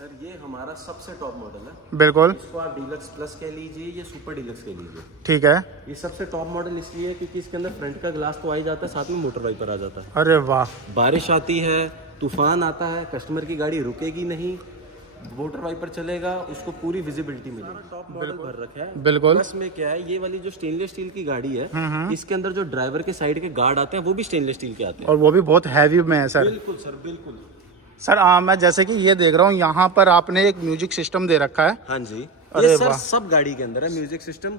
Sir ये हमारा सबसे टॉप मॉडल है। बिल्कुल। इसको आप डीलक्स प्लस कह लीजिए या सुपर डीलक्स कह लीजिए। ठीक है। ये सबसे टॉप मॉडल इसलिए है क्योंकि इसके अंदर फ्रंट का ग्लास तो आ ही जाता है, साथ में मोटर वाइपर आ जाता है। अरे वाह। बारिश आती है, तूफान आता है, कस्टमर की गाड़ी रुकेगी नहीं, मोटर वाइपर चलेगा, उसको पूरी विजिबिलिटी मिलेगी। टॉप मॉडल भर रखा है। बिल्कुल। बस में क्या है, ये वाली जो स्टेनलेस स्टील की गाड़ी है, इसके अंदर जो ड्राइवर के साइड के गार्ड आते हैं वो भी स्टेनलेस स्टील के आते हैं। और वो भी बहुत हैवी में है सर। बिल्कुल सर, बिल्कुल सर मैं जैसे कि ये देख रहा हूँ, यहाँ पर आपने एक म्यूजिक सिस्टम दे रखा है। हाँ जी। अरे ये सर वाह। सब गाड़ी के अंदर है म्यूजिक सिस्टम।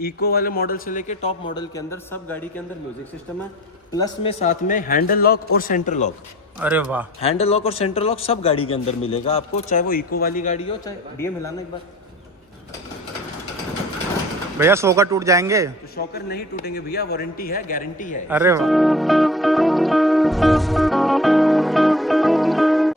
इको वाले मॉडल से लेके टॉप मॉडल के अंदर सब गाड़ी के अंदर म्यूजिक सिस्टम है। प्लस में साथ में हैंडल लॉक और सेंटर लॉक। अरे वाह। हैंडल लॉक और सेंटर लॉक सब गाड़ी के अंदर मिलेगा आपको, चाहे वो इको वाली गाड़ी हो, चाहे डीएम हिलाना एक बार। भैया शॉकर टूट जाएंगे? तो शॉकर नहीं टूटेंगे भैया, वारंटी है, गारंटी है। अरे वाह।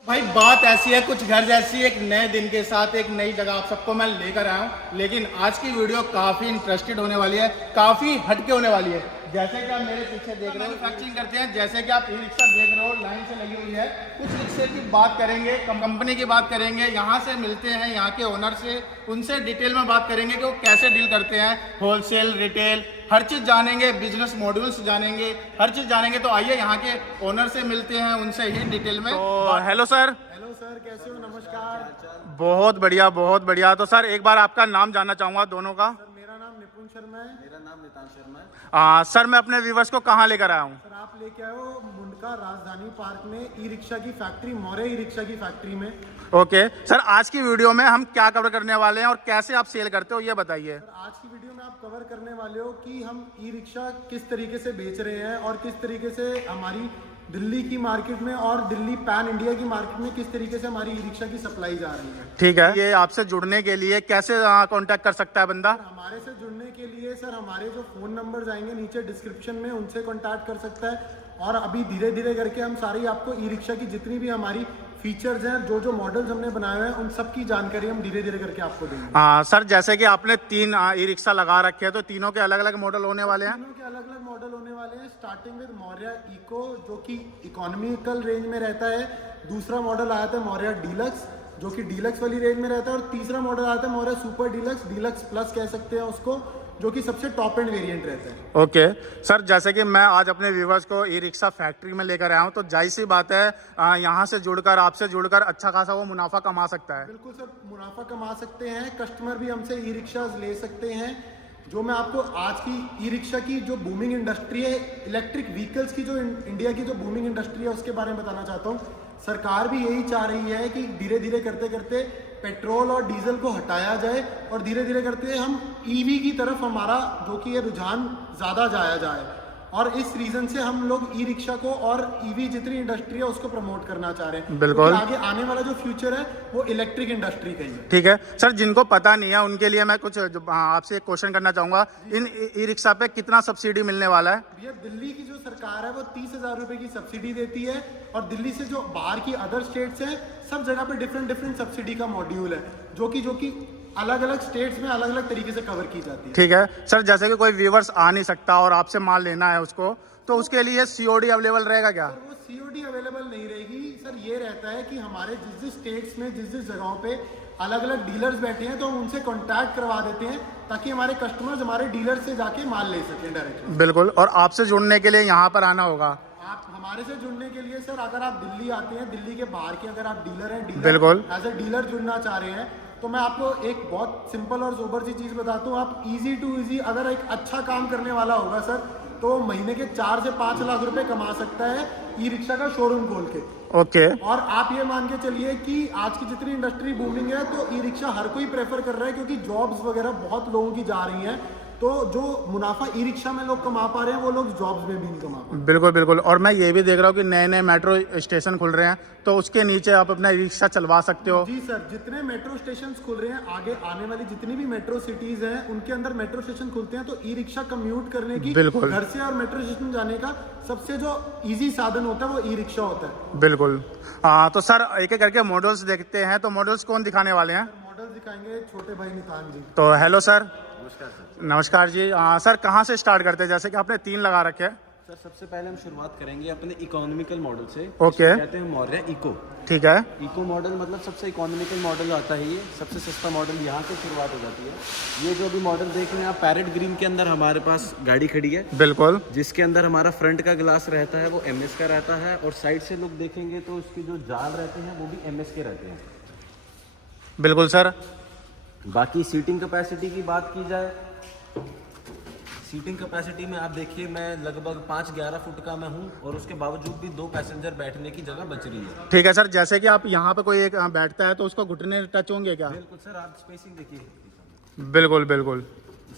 भाई बात ऐसी है, कुछ घर जैसी एक नए दिन के साथ एक नई जगह आप सबको मैं लेकर आया हूँ। लेकिन आज की वीडियो काफी इंटरेस्टेड होने वाली है, काफी हटके होने वाली है। जैसे कि आप मेरे पीछे देख रहे हो मैन्युफैक्चरिंग करते हैं, जैसे कि आप ई रिक्शा देख रहे हो लाइन से लगी हुई है। कुछ रिक्शे की बात करेंगे, कंपनी की बात करेंगे, यहाँ से मिलते हैं यहाँ के ओनर से, उनसे डिटेल में बात करेंगे कि वो कैसे डील करते हैं, होलसेल रिटेल हर चीज जानेंगे, बिजनेस मॉड्यूल्स जानेंगे, हर चीज जानेंगे। तो आइए यहाँ के ओनर से मिलते हैं, उनसे ही डिटेल में। तो हेलो सर। हेलो सर, कैसे हो? नमस्कार। बहुत बढ़िया, बहुत बढ़िया। तो सर एक बार आपका नाम जानना चाहूंगा दोनों का। सर मेरा नाम निपुण शर्मा है। मेरा नाम नितांश शर्मा है। सर मैं अपने व्यूवर्स को कहाँ लेकर आया हूँ? सर आप लेके आए हो मुंडका राजधानी पार्क में ई रिक्शा की फैक्ट्री, मौर्य ई रिक्शा की फैक्ट्री में। ओके सर, आज की वीडियो में हम क्या कवर करने वाले हैं और कैसे आप सेल करते हो ये बताइए। सर आज की वीडियो में आप कवर करने वाले हो कि हम ई रिक्शा किस तरीके से बेच रहे हैं और किस तरीके से हमारी दिल्ली की मार्केट में और दिल्ली पैन इंडिया की मार्केट में किस तरीके से हमारी ई रिक्शा की सप्लाई जा रही है। ठीक है। ये आपसे जुड़ने के लिए कैसे कांटेक्ट कर सकता है बंदा? हमारे से जुड़ने के लिए सर हमारे जो फोन नंबर आएंगे नीचे डिस्क्रिप्शन में, उनसे कांटेक्ट कर सकता है। और अभी धीरे धीरे करके हम सारी आपको ई रिक्शा की जितनी भी हमारी फीचर्स हैं, जो जो मॉडल्स हमने बनाए हुए हैं, उन सब की जानकारी हम धीरे धीरे करके आपको देंगे। सर जैसे कि आपने 3 ई रिक्शा लगा रखे हैं, तो तीनों के अलग अलग मॉडल होने वाले हैं? तीनों के अलग अलग मॉडल होने वाले हैं। स्टार्टिंग विद मौर्य इको जो कि इकोनॉमिकल रेंज में रहता है। दूसरा मॉडल आया था मौर्य डीलक्स जो कि डीलक्स वाली रेंज में रहता है। और तीसरा मॉडल आया था Maurya super deluxe, deluxe plus कह सकते हैं उसको, जो कि सबसे टॉप एंड वेरिएंट रहता है। ओके सर, जैसे कि मैं आज अपने व्यूवर्स को ई रिक्शा फैक्ट्री में लेकर आया हूँ, तो जाहिर सी बात है यहाँ से जुड़कर, आपसे जुड़कर अच्छा खासा वो मुनाफा कमा सकता है। बिल्कुल सर, मुनाफा कमा सकते हैं। कस्टमर भी हमसे ई रिक्शा ले सकते हैं। जो मैं आपको आज की ई रिक्शा की जो बूमिंग इंडस्ट्री है, इलेक्ट्रिक व्हीकल्स की जो इंडिया की जो बूमिंग इंडस्ट्री है, उसके बारे में बताना चाहता हूँ। सरकार भी यही चाह रही है कि धीरे धीरे करते करते पेट्रोल और डीजल को हटाया जाए और धीरे धीरे करते हम ईवी की तरफ हमारा जो कि ये रुझान ज़्यादा जाया जाए। और इस रीजन से हम लोग ई रिक्शा को और ईवी जितनी इंडस्ट्री है उसको प्रमोट करना चाह रहे हैं। बिल्कुल। आगे आने वाला जो फ्यूचर है वो इलेक्ट्रिक इंडस्ट्री का ही है। ठीक है सर, जिनको पता नहीं है उनके लिए मैं कुछ आपसे एक क्वेश्चन करना चाहूंगा। इन ई रिक्शा पे कितना सब्सिडी मिलने वाला है? भैया दिल्ली की जो सरकार है वो 30,000 रुपए की सब्सिडी देती है। और दिल्ली से जो बाहर की अदर स्टेट्स हैं, सब जगह पे डिफरेंट डिफरेंट सब्सिडी का मॉड्यूल है, जो कि अलग अलग स्टेट्स में अलग अलग तरीके से कवर की जाती है। ठीक है सर, जैसे कि कोई व्यूवर्स आ नहीं सकता और आपसे माल लेना है उसको, तो उसके लिए COD अवेलेबल रहेगा क्या? सर वो COD अवेलेबल नहीं रहेगी सर। ये रहता है कि हमारे जिस जिस स्टेट्स में जिस जिस जगहों पे अलग अलग डीलर्स बैठे हैं, तो हम उनसे कांटेक्ट करवा देते हैं ताकि हमारे कस्टमर्स हमारे डीलर से जाके माल ले सकें डायरेक्टली। बिल्कुल। और आपसे जुड़ने के लिए यहाँ पर आना होगा। आप हमारे से जुड़ने के लिए सर, अगर आप दिल्ली आते हैं, दिल्ली के बाहर के अगर आप डीलर हैं, डीलर बिल्कुल एज ए डीलर जुड़ना चाह रहे हैं, तो मैं आपको एक बहुत सिंपल और सोबर सी चीज़ बताता हूँ। आप इजी टू इजी अगर एक अच्छा काम करने वाला होगा सर, तो महीने के 4 से 5 लाख रुपए कमा सकता है ई रिक्शा का शोरूम खोल के। ओके। और आप ये मान के चलिए कि आज की जितनी इंडस्ट्री बूमिंग है, तो ई रिक्शा हर कोई प्रेफर कर रहा है, क्योंकि जॉब्स वगैरह बहुत लोगों की जा रही हैं। तो जो मुनाफा ई रिक्शा में लोग कमा पा रहे हैं, वो लोग जॉब्स में भी नहीं कमा पा रहे। बिल्कुल बिल्कुल। और मैं ये भी देख रहा हूँ कि नए नए मेट्रो स्टेशन खुल रहे हैं, तो उसके नीचे आप अपना ई रिक्शा चलवा सकते हो। जी सर, जितने मेट्रो स्टेशन खुल रहे हैं, आगे आने वाली जितनी भी मेट्रो सिटीज हैं, उनके अंदर मेट्रो स्टेशन खुलते हैं, तो ई रिक्शा कम्यूट करने की, बिल्कुल, घर से और मेट्रो स्टेशन जाने का सबसे जो इजी साधन होता है वो ई रिक्शा होता है। बिल्कुल। तो सर एक एक करके मॉडल्स देखते हैं, तो मॉडल्स कौन दिखाने वाले हैं? मॉडल दिखाएंगे छोटे भाई नितान जी। तो हेलो सर। नमस्कार सर। नमस्कार जी। सर कहाँ से स्टार्ट करते हैं? जैसे कि आपने 3 लगा रखे हैं। सर सबसे पहले हम शुरुआत करेंगे अपने इकोनॉमिकल मॉडल से। ओके। इसको कहते हैं मौर्य इको। ठीक है। इको मॉडल मतलब सबसे इकोनॉमिकल मॉडल आता है, ये सबसे सस्ता मॉडल यहाँ से शुरुआत हो जाती है। ये जो अभी मॉडल देख रहे हैं आप, पैरेट ग्रीन के अंदर हमारे पास गाड़ी खड़ी है, बिल्कुल। जिसके अंदर हमारा फ्रंट का ग्लास रहता है वो MS का रहता है, और साइड से लोग देखेंगे तो उसकी जो जाल रहते हैं वो भी MS के रहते हैं। बिल्कुल सर। बाकी सीटिंग कैपेसिटी की बात की जाए, सीटिंग कैपेसिटी में आप देखिए मैं लगभग 5-11 फुट का मैं हूँ, और उसके बावजूद भी 2 पैसेंजर बैठने की जगह बच रही है। ठीक है सर, जैसे कि आप यहाँ पे कोई एक बैठता है तो उसको घुटने टच होंगे क्या? बिल्कुल सर, आप स्पेसिंग देखिए बिल्कुल बिल्कुल।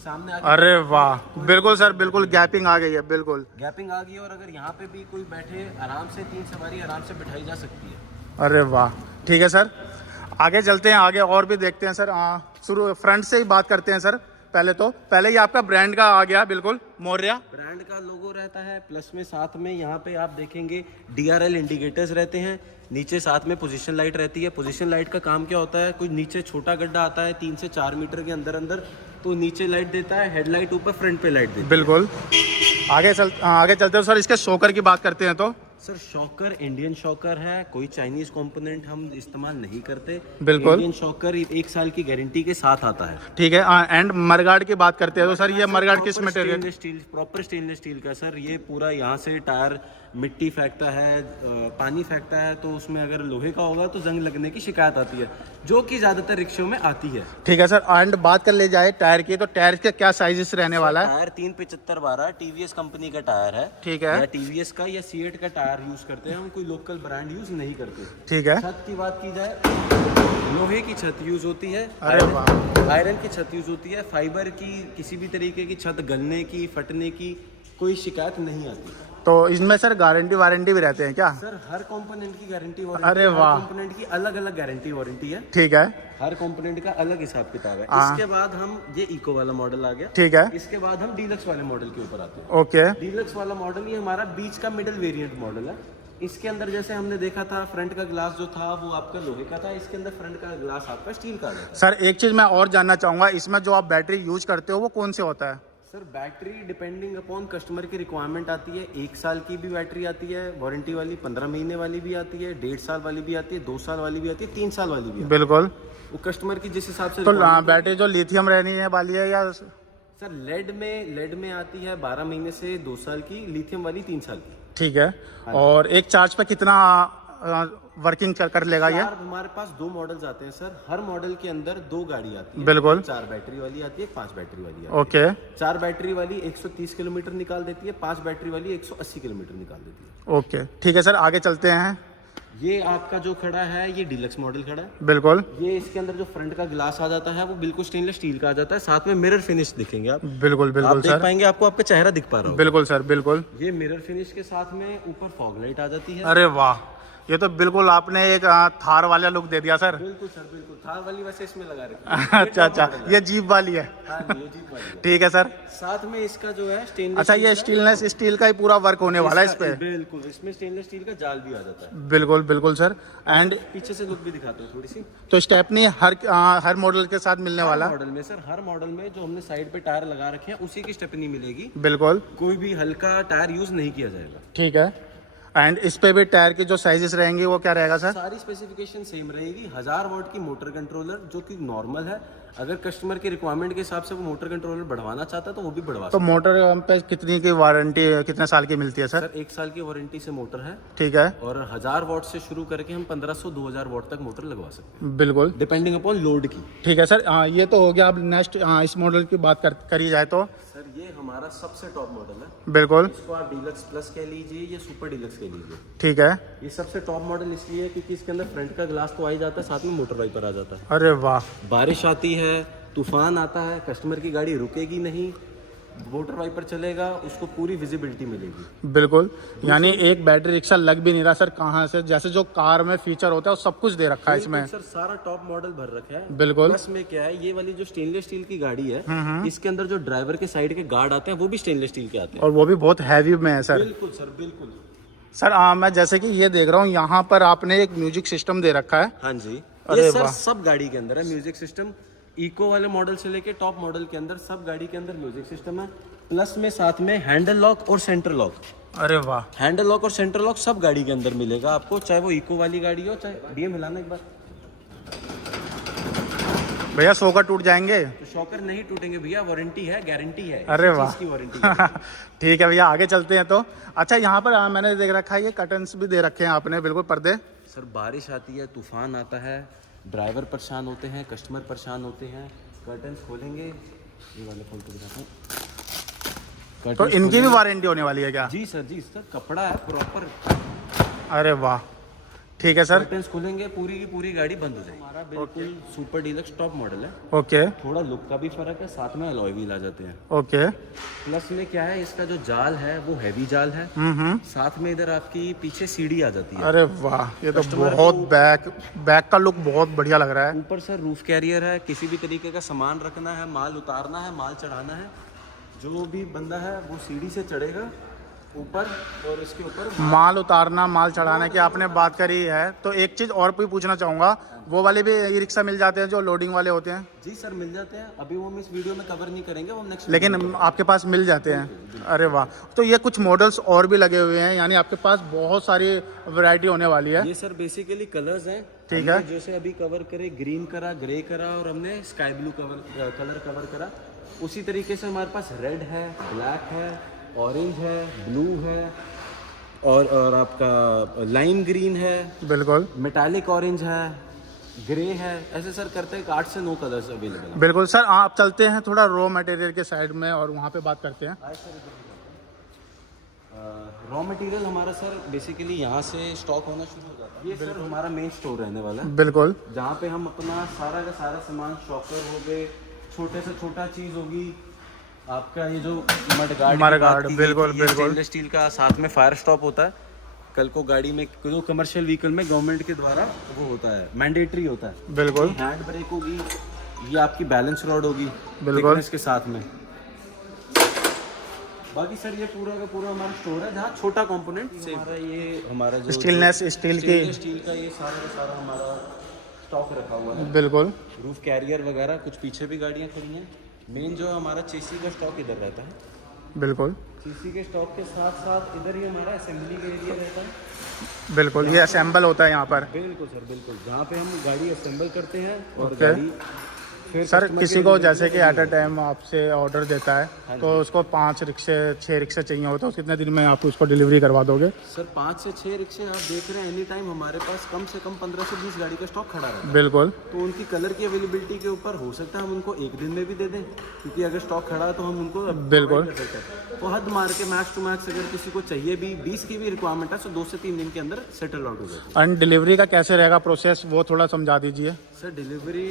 सामने अरे वाह, बिल्कुल सर, बिल्कुल गैपिंग आ गई है, बिल्कुल गैपिंग आ गई है, और अगर यहाँ पे भी कोई बैठे आराम से 3 सवारी आराम से बिठाई जा सकती है। अरे वाह, ठीक है सर, आगे चलते हैं, आगे और भी देखते हैं सर। शुरू फ्रंट से ही बात करते हैं सर। पहले ही आपका ब्रांड का आ गया, बिल्कुल मौर्य ब्रांड का लोगो रहता है, प्लस में साथ में यहाँ पे आप देखेंगे DRL इंडिकेटर्स रहते हैं, नीचे साथ में पोजीशन लाइट रहती है। पोजीशन लाइट का काम क्या होता है, कोई नीचे छोटा गड्ढा आता है 3 से 4 मीटर के अंदर अंदर, तो नीचे लाइट देता है, हेडलाइट ऊपर, फ्रंट पे लाइट देती है। बिल्कुल। आगे चलते हैं सर, इसके शॉकर की बात करते हैं तो। सर शॉकर इंडियन शॉकर है, कोई चाइनीज कंपोनेंट हम इस्तेमाल नहीं करते। बिल्कुल। इंडियन शॉकर 1 साल की गारंटी के साथ आता है। ठीक है। एंड मडगार्ड की बात करते हैं तो सर, ये मडगार्ड किस material? Stainless steel, proper stainless steel का सर। ये पूरा यहाँ से टायर मिट्टी फेंकता है, पानी फेंकता है, तो उसमें अगर लोहे का होगा तो जंग लगने की शिकायत आती है, जो कि ज्यादातर रिक्शों में आती है। ठीक है सर। एंड बात कर ले जाए टायर की, तो टायर के क्या साइजेस रहने वाला है? टायर 375/12 TVS कंपनी का टायर है। ठीक है। या TVS का या सीएट का टायर यूज करते हैं हम, कोई लोकल ब्रांड यूज नहीं करते। ठीक है। छत की बात की जाए, लोहे की छत यूज होती है, अरे वाह। आयरन की छत यूज होती है, फाइबर की किसी भी तरीके की छत गलने की, फटने की कोई शिकायत नहीं आती। तो इसमें सर गारंटी वारंटी भी रहते हैं क्या? सर हर कंपोनेंट की गारंटी वारंटी, अरे वाह। कंपोनेंट की अलग अलग गारंटी वारंटी है। ठीक है। हर कंपोनेंट का अलग हिसाब किताब है। हाँ। इसके बाद हम, ये इको वाला मॉडल आ गया। ठीक है। इसके बाद हम डीलक्स वाले मॉडल के ऊपर आते हैं। ओके। डीलक्स वाला मॉडल ये हमारा बीच का मिडिल वेरिएंट मॉडल है। इसके अंदर जैसे हमने देखा था, फ्रंट का ग्लास जो था वो आपका लोहे का था, इसके अंदर फ्रंट का ग्लास आपका स्टील का है। सर एक चीज मैं और जानना चाहूंगा, इसमें जो आप बैटरी यूज करते हो वो कौन से होता है? Sir battery depending upon customer की रिक्वायरमेंट आती है। 1 साल की भी बैटरी आती है वारंटी वाली, 15 महीने वाली भी आती है, 1.5 साल वाली भी आती है, 2 साल वाली भी आती है, 3 साल वाली भी आती है। बिल्कुल। वो कस्टमर की जिस हिसाब से तो बैटरी जो लिथियम रहने वाली है या? सर लेड में आती है 12 महीने से 2 साल की, लिथियम वाली 3 साल की। ठीक है। और एक चार्ज पे कितना वर्किंग कर लेगा ये? हमारे पास 2 मॉडल्स आते हैं सर, हर मॉडल के अंदर 2 गाड़ी आती है। बिल्कुल। 4 बैटरी वाली आती है, 5 बैटरी वाली आती है। ओके। 4 बैटरी वाली 130 किलोमीटर निकाल देती है, 5 बैटरी वाली 180 किलोमीटर निकाल देती है। ओके ठीक है सर, आगे चलते हैं। ये आपका जो खड़ा है ये डीलक्स मॉडल खड़ा है। बिल्कुल। ये इसके अंदर जो फ्रंट का ग्लास आ जाता है वो बिल्कुल स्टेनलेस स्टील का आ जाता है, साथ में मिरर फिनिश दिखेंगे आप। बिल्कुल आप बिल्कुल देख सर। पाएंगे, आपको आपका चेहरा दिख पा रहा होगा। बिल्कुल सर, बिल्कुल। ये मिरर फिनिश के साथ में ऊपर फॉग लाइट आ जाती है। अरे वाह, ये तो बिल्कुल आपने एक थार वाला लुक दे दिया सर। बिल्कुल सर, बिल्कुल। थार वाली वैसे इसमें लगा रखी है। अच्छा, ये जीप वाली है। हाँ जी, ये जीप वाली है। ठीक है सर। साथ में इसका जो है स्टेनलेस। अच्छा, ये स्टेनलेस स्टील का ही पूरा वर्क होने वाला है इस पे? बिल्कुल, इसमें स्टेनलेस स्टील का जाल भी आ जाता है। बिल्कुल बिल्कुल सर। एंड पीछे से लुक भी दिखाते हैं थोड़ी सी। तो स्टेपनी हर मॉडल के साथ मिलने वाला? मॉडल में सर, हर मॉडल में जो हमने साइड पे टायर लगा रखे हैं उसी की स्टेपनी मिलेगी। बिल्कुल। कोई भी हल्का टायर यूज नहीं किया जाएगा। ठीक है। एंड इस पे भी टायर की जो साइजेस रहेंगे वो क्या रहेगा सर? सारी स्पेसिफिकेशन सेम रहेगी। 1000 वॉट की मोटर कंट्रोलर जो कि नॉर्मल है, अगर कस्टमर के रिक्वायरमेंट के हिसाब से वो मोटर कंट्रोलर बढ़वाना चाहता है तो वो भी बढ़वा तो मोटर पे कितनी की वारंटी, कितने साल की मिलती है सर? सर 1 साल की वारंटी से मोटर है। ठीक है। और 1000 वॉट से शुरू करके हम 1500-2000 वॉट तक मोटर लगवा सकते हैं, बिल्कुल। डिपेंडिंग अपॉन लोड की। ठीक है सर। ये तो हो गया। अब नेक्स्ट इस मॉडल की बात करी जाए तो? सर ये हमारा सबसे टॉप मॉडल है। बिल्कुल। इसको आप डीलक्स प्लस कह लीजिए या सुपर डीलक्स कह लीजिए। ठीक है। ये सबसे टॉप मॉडल इसलिए है क्योंकि इसके अंदर फ्रंट का ग्लास तो आ ही जाता है, साथ में मोटर वाइपर आ जाता है। अरे वाह। बारिश आती है, तूफान आता है, कस्टमर की गाड़ी रुकेगी नहीं, मोटर वाइपर चलेगा, उसको पूरी विजिबिलिटी मिलेगी। बिल्कुल। यानी एक बैटरी रिक्शा लग भी नहीं रहा सर कहाँ से, जैसे जो कार में फीचर होता है वो सब कुछ दे रखा है इसमें। सर सारा टॉप मॉडल भर रखा है। बिल्कुल। प्लस में क्या है, ये वाली जो स्टेनलेस स्टील की गाड़ी है, इसके अंदर जो ड्राइवर के साइड के गार्ड आते हैं वो भी स्टेनलेस स्टील के आते हैं। और वो भी बहुत हैवी में है सर। बिल्कुल सर, बिल्कुल। सर मैं जैसे कि ये देख रहा हूँ, यहाँ पर आपने एक म्यूजिक सिस्टम दे रखा है। हाँ जी, अरे ये सर वाह। सब गाड़ी के अंदर है म्यूजिक सिस्टम। इको वाले मॉडल से लेके टॉप मॉडल के अंदर सब गाड़ी के अंदर म्यूजिक सिस्टम है। प्लस में साथ में हैंडल लॉक और सेंटर लॉक अरे वाह, हैंडल लॉक और सेंटर लॉक सब गाड़ी के अंदर मिलेगा आपको, चाहे वो इको वाली गाड़ी हो चाहे डीएम हिलाना एक बार। भैया शॉकर टूट जाएंगे? तो शॉकर नहीं टूटेंगे भैया, वारंटी है, गारंटी है। अरे इसी वाह। चीज़ की वारंटी है। ठीक है भैया, आगे चलते हैं तो। अच्छा, यहाँ पर मैंने देख रखा है ये कर्टन्स भी दे रखे हैं आपने, बिल्कुल पर्दे। सर बारिश आती है, तूफान आता है, ड्राइवर परेशान होते हैं, कस्टमर परेशान होते हैं, कर्टन्स खोलेंगे, ये वाले खोल के दिखाता हूँ। तो कर्टन्स इनकी भी खोलेंगे। वारंटी होने वाली है क्या? जी सर, कपड़ा है प्रॉपर। अरे वाह, ठीक है सर। कर्टन्स खोलेंगे, पूरी की पूरी गाड़ी बंद हो जाएगी। हमारा बिल्कुल सुपर डीलक्स टॉप मॉडल है। ओके थोड़ा लुक का भी फर्क है, साथ में अलॉय व्हील आ जाते हैं। ओके। प्लस में क्या है, इसका जो जाल है वो हैवी जाल है। साथ में इधर आपकी पीछे सीढ़ी आ जाती है। अरे वाह, ये तो बहुत बैक का लुक बहुत बढ़िया लग रहा है। ऊपर सर रूफ कैरियर है, किसी भी तरीके का सामान रखना है, माल उतारना है, माल चढ़ाना है, जो भी बंदा है वो सीढ़ी से चढ़ेगा ऊपर, और इसके ऊपर माल उतारना, माल चढ़ाने की आपने बात करी है, तो एक चीज़ और भी पूछना चाहूँगा, वो वाले भी ई रिक्शा मिल जाते हैं जो लोडिंग वाले होते हैं? जी सर मिल जाते हैं, अभी वो हम इस वीडियो में कवर नहीं करेंगे, वो हम नेक्स्ट। लेकिन आपके पास मिल जाते हैं? अरे वाह, तो ये कुछ मॉडल्स और भी लगे हुए हैं, यानी आपके पास बहुत सारी वैरायटी होने वाली है। ये सर बेसिकली कलर्स हैं। ठीक है। जैसे अभी कवर करे, ग्रीन करा, ग्रे करा, और हमने स्काई ब्लू कलर कवर करा। उसी तरीके से हमारे पास रेड है, ब्लैक है, ऑरेंज है, ब्लू है, और आपका लाइम ग्रीन है, बिल्कुल मेटालिक ऑरेंज है, ग्रे है। ऐसे सर करते हैं 8 से 9 कलर्स अवेलेबल हैं। बिल्कुल सर, आप चलते हैं थोड़ा रॉ मटेरियल के साइड में और वहाँ पे बात करते हैं। रॉ मटेरियल हमारा सर बेसिकली यहाँ से स्टॉक होना शुरू हो जाता है। ये सर हमारा मेन स्टोर रहने वाला है, बिल्कुल, जहाँ पे हम अपना सारा का सारा सामान, शॉकर हो गए, छोटे से छोटा चीज़ होगी, आपका ये जो मडगार्ड, बिल्कुल बिल्कुल स्टेनलेस स्टील का, साथ में फायर स्टॉप होता है। कल को गाड़ी में जो कमर्शियल व्हीकल में गवर्नमेंट के द्वारा वो होता है, मैंडेटरी होता है। बिल्कुल। हैंड ब्रेक होगी, ये आपकी बैलेंस रॉड होगी बिल्कुल। thickness के साथ में। बाकी सर ये पूरा का पूरा हमारा स्टोर है, जहाँ छोटा कंपोनेंट से हमारा जो स्टीलनेस स्टील की, स्टील का ये सारा का सारा हमारा स्टॉक रखा हुआ है। बिल्कुल। रूफ कैरियर वगैरह, कुछ पीछे भी गाड़ियाँ खड़ी हैं। मेन जो हमारा चेसी का स्टॉक इधर रहता है। बिल्कुल चेसी के स्टॉक के साथ साथ इधर ही हमारा असेंबली का एरिया रहता है। बिल्कुल, ये असेंबल होता है यहाँ पर। बिल्कुल सर, बिल्कुल, जहाँ पे हम गाड़ी असेंबल करते हैं और ओके। गाड़ी फिर सर customer किसी के को delivery जैसे कि में एट अ टाइम आपसे ऑर्डर देता है तो उसको 5 रिक्शे 6 रिक्शे चाहिए होता है, तो कितने दिन में आप उसको डिलीवरी करवा दोगे? सर 5 से 6 रिक्शे आप देख रहे हैं, एनी टाइम हमारे पास कम से कम 15 से 20 गाड़ी का स्टॉक खड़ा रहता है। बिल्कुल। तो उनकी कलर की अवेलेबिलिटी के ऊपर हो सकता है हम उनको एक दिन में भी दे दें, क्योंकि अगर स्टॉक खड़ा है तो हम उनको बिल्कुल। provide कर सकते हैं। तो हद मार के मैक्स टू मैक्स अगर किसी को चाहिए भी 20 की भी रिक्वायरमेंट है तो 2 से 3 दिन के अंदर सेटल आउट हो जाती है। एंड डिलीवरी का कैसे रहेगा प्रोसेस, वो थोड़ा समझा दीजिए। सर डिलीवरी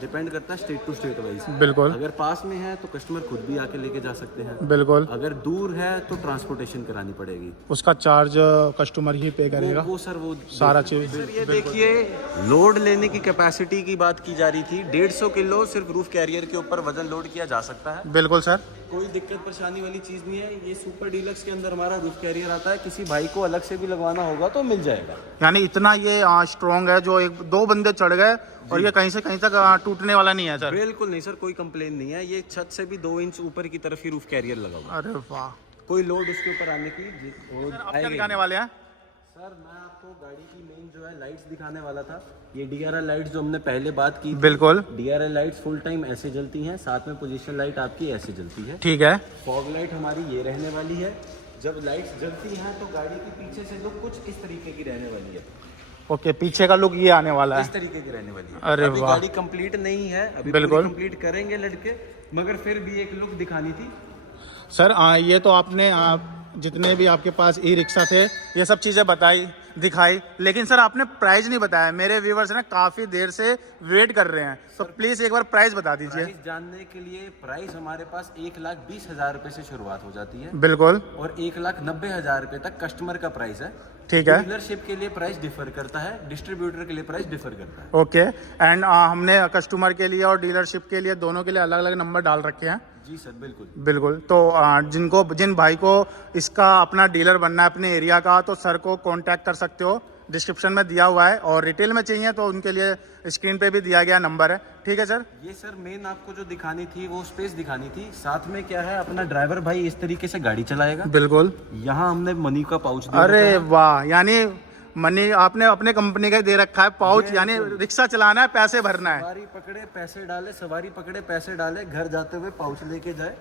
डिपेंड करता है स्टेट टू स्टेट वाइज। बिल्कुल अगर पास में है तो कस्टमर खुद भी आके लेके जा सकते हैं। बिल्कुल। अगर दूर है तो ट्रांसपोर्टेशन करानी पड़ेगी। उसका चार्ज कस्टमर ही पे करेगा? वो सर वो सारा चीज। सर ये देखिए, लोड लेने की कैपेसिटी की बात की जा रही थी। 150 किलो सिर्फ रूफ कैरियर के ऊपर वजन लोड किया जा सकता है। बिल्कुल सर। कोई दिक्कत परेशानी वाली चीज़ नहीं है। ये सुपर डीलक्स के अंदर हमारा रूफ कैरियर आता है, किसी भाई को अलग से भी लगवाना होगा तो मिल जाएगा। यानी इतना ये स्ट्रॉन्ग है, जो 1-2 बंदे चढ़ गए और ये कहीं से कहीं तक टूटने वाला नहीं है सर? बिल्कुल नहीं सर, कोई कंप्लेन नहीं है। ये छत से भी 2 इंच ऊपर की तरफ ही रूफ कैरियर लगा हुआ है। अरे वाह। कोई लोड उसके ऊपर आने की वो आप क्या आएगी। दिखाने वाले हैं? सर मैं आपको गाड़ी की मेन जो है लाइट्स दिखाने वाला था। ये DRL लाइट्स जो हमने पहले बात की थी। बिल्कुल। DRL लाइट्स फुल टाइम ऐसे जलती हैं, साथ में पोजीशन लाइट आपकी ऐसे जलती है। ठीक है। फॉग लाइट हमारी ये रहने वाली है। जब लाइट्स जलती हैं तो गाड़ी के पीछे से लुक कुछ इस तरीके की रहने वाली है। ओके, पीछे का लुक ये आने वाला है। इस तरीके की रहने वाली है। अरे अभी वाह। गाड़ी कंप्लीट नहीं है, अभी बिल्कुल। कंप्लीट करेंगे लड़के, मगर फिर भी एक लुक दिखानी थी। सर ये तो आपने जितने भी आपके पास ई रिक्शा थे ये सब चीज़ें बताई, दिखाई, लेकिन सर आपने प्राइस नहीं बताया। मेरे व्यूवर्स ना काफ़ी देर से वेट कर रहे हैं, तो प्लीज़ एक बार प्राइस बता दीजिए। प्राइस जानने के लिए, प्राइस हमारे पास 1,20,000 रुपए से शुरुआत हो जाती है बिल्कुल। और 1,90,000 रुपए तक कस्टमर का प्राइस है। ठीक है। डीलरशिप के लिए प्राइस डिफर करता है, डिस्ट्रीब्यूटर के लिए प्राइस डिफर करता है। ओके। एंड हमने कस्टमर के लिए और डीलरशिप के लिए दोनों के लिए अलग अलग नंबर डाल रखे हैं। जी सर, बिल्कुल बिल्कुल। तो जिन भाई को इसका अपना डीलर बनना है अपने एरिया का, तो सर को कांटेक्ट कर सकते हो। डिस्क्रिप्शन में दिया हुआ है, और रिटेल में चाहिए तो उनके लिए स्क्रीन पे भी दिया गया नंबर है। ठीक है सर। ये सर मेन आपको जो दिखानी थी वो स्पेस दिखानी थी। साथ में क्या है, अपना ड्राइवर भाई इस तरीके से गाड़ी चलाएगा। बिल्कुल। यहाँ हमने मनी का पाउच दिया अरे वाह, यानी मनी आपने अपने कंपनी का ही दे रखा है पाउच, यानी रिक्शा चलाना है, पैसे भरना है। सवारी पकड़े पैसे डाले, सवारी पकड़े पैसे डाले, घर जाते हुए पाउच लेके जाए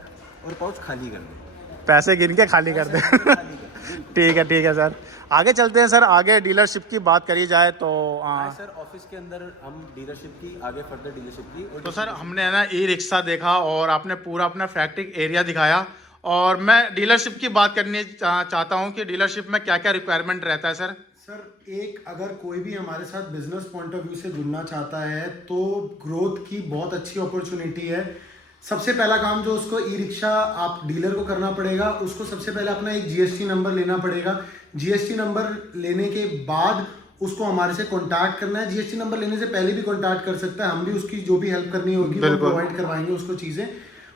और पाउच खाली कर दे, पैसे गिन के खाली कर दे। ठीक है सर, आगे चलते हैं सर। आगे डीलरशिप की बात करी जाए तो सर ऑफिस के अंदर हम डीलरशिप की आगे फर्दर डीलरशिप की। और तो सर हमने ना ई रिक्शा देखा और आपने पूरा अपना फैक्ट्री एरिया दिखाया, और मैं डीलरशिप की बात करनी चाहता हूँ कि डीलरशिप में क्या क्या रिक्वायरमेंट रहता है सर। सर एक अगर कोई भी हमारे साथ बिजनेस पॉइंट ऑफ व्यू से जुड़ना चाहता है तो ग्रोथ की बहुत अच्छी अपॉर्चुनिटी है। सबसे पहला काम जो उसको ई रिक्शा आप डीलर को करना पड़ेगा, उसको सबसे पहले अपना एक जीएसटी नंबर लेना पड़ेगा। जीएसटी नंबर लेने के बाद उसको हमारे से कांटेक्ट करना है। जीएसटी नंबर लेने से पहले भी कांटेक्ट कर सकता है, हम भी उसकी जो भी हेल्प करनी होगी वो प्रोवाइड करवाएंगे उसको चीज़ें।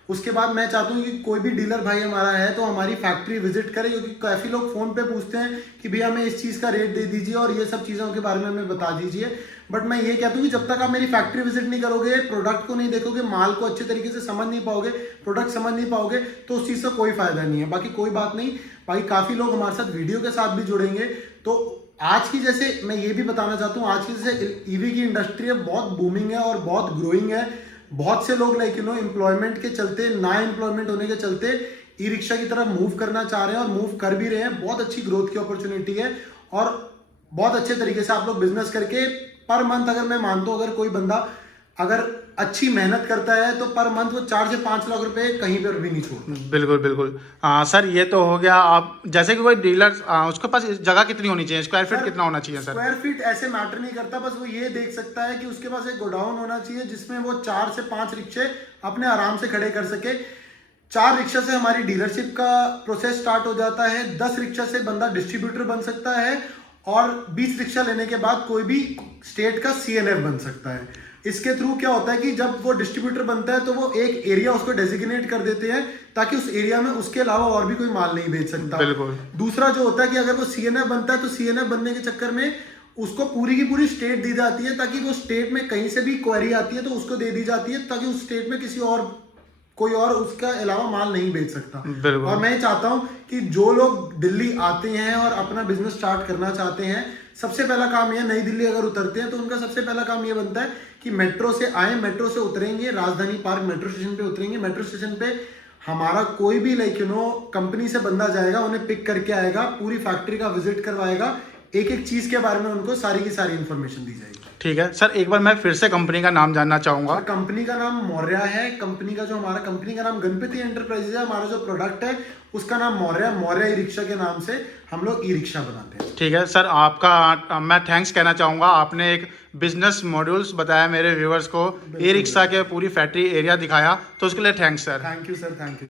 उसके बाद मैं चाहता हूँ कि कोई भी डीलर भाई हमारा है तो हमारी फैक्ट्री विजिट करे, क्योंकि काफ़ी लोग फ़ोन पे पूछते हैं कि भैया हमें इस चीज़ का रेट दे दीजिए और ये सब चीज़ों के बारे में हमें बता दीजिए। बट मैं ये कहता हूँ कि जब तक आप मेरी फैक्ट्री विजिट नहीं करोगे, प्रोडक्ट को नहीं देखोगे, माल को अच्छे तरीके से समझ नहीं पाओगे, प्रोडक्ट समझ नहीं पाओगे, तो उस चीज़ से कोई फायदा नहीं है। बाकी कोई बात नहीं, बाकी काफ़ी लोग हमारे साथ वीडियो के साथ भी जुड़ेंगे। तो आज की जैसे मैं ये भी बताना चाहता हूँ, आज की जैसे ईवी की इंडस्ट्री है बहुत बूमिंग है और बहुत ग्रोइंग है। बहुत से लोग लाइक एम्प्लॉयमेंट के चलते, ना एम्प्लॉयमेंट होने के चलते ई रिक्शा की तरफ मूव करना चाह रहे हैं और मूव कर भी रहे हैं। बहुत अच्छी ग्रोथ की अपॉर्चुनिटी है और बहुत अच्छे तरीके से आप लोग बिजनेस करके पर मंथ, अगर मैं मानता हूँ अगर कोई बंदा अगर अच्छी मेहनत करता है तो पर मंथ वो 4 से 5 लाख रुपए कहीं पर भी नहीं छोड़ता। बिल्कुल सर, ये तो हो गया। आप जैसे कि कोई डीलर उसके पास जगह कितनी होनी चाहिए, स्क्वायर फीट कितना होना चाहिए सर? स्क्वायर फीट ऐसे मैटर नहीं करता, बस वो ये देख सकता है कि उसके पास एक गोडाउन होना चाहिए जिसमें वो 4 से 5 रिक्शे अपने आराम से खड़े कर सके। 4 रिक्शा से हमारी डीलरशिप का प्रोसेस स्टार्ट हो जाता है। 10 रिक्शा से बंदा डिस्ट्रीब्यूटर बन सकता है और 20 रिक्शा लेने के बाद कोई भी स्टेट का सीएनएफ बन सकता है। इसके थ्रू क्या होता है कि जब वो डिस्ट्रीब्यूटर बनता है तो वो एक एरिया उसको डेजिग्नेट कर देते हैं ताकि उस एरिया में उसके अलावा और भी कोई माल नहीं बेच सकता। दूसरा जो होता है कि अगर वो सीएनएफ बनता है तो सीएनएफ बनने के चक्कर में उसको पूरी की पूरी स्टेट दी जाती है, ताकि वो स्टेट में कहीं से भी क्वेरी आती है तो उसको दे दी जाती है, ताकि उस स्टेट में कोई और उसका अलावा माल नहीं बेच सकता। और मैं चाहता हूं कि जो लोग दिल्ली आते हैं और अपना बिजनेस स्टार्ट करना चाहते हैं, सबसे पहला काम यह, नई दिल्ली अगर उतरते हैं तो उनका सबसे पहला काम यह बनता है कि मेट्रो से आए, मेट्रो से उतरेंगे, राजधानी पार्क मेट्रो स्टेशन पे उतरेंगे। मेट्रो स्टेशन पे हमारा कोई भी कंपनी से बंदा जाएगा, उन्हें पिक करके आएगा, पूरी फैक्ट्री का विजिट करवाएगा, एक एक चीज के बारे में उनको सारी की सारी इन्फॉर्मेशन दी जाएगी। ठीक है सर, एक बार मैं फिर से कंपनी का नाम जानना चाहूंगा। कंपनी का नाम मौर्या है। कंपनी का नाम गणपति एंटरप्राइजेज है। हमारा जो प्रोडक्ट है उसका नाम मौर्या ई रिक्शा के नाम से हम लोग ई रिक्शा बनाते हैं। ठीक है सर, आपका मैं थैंक्स कहना चाहूंगा। आपने एक बिजनेस मॉड्यूल्स बताया मेरे व्यूअर्स को, ई रिक्शा के पूरी फैक्ट्री एरिया दिखाया, तो उसके लिए thanks sir. Thank you sir, thank you.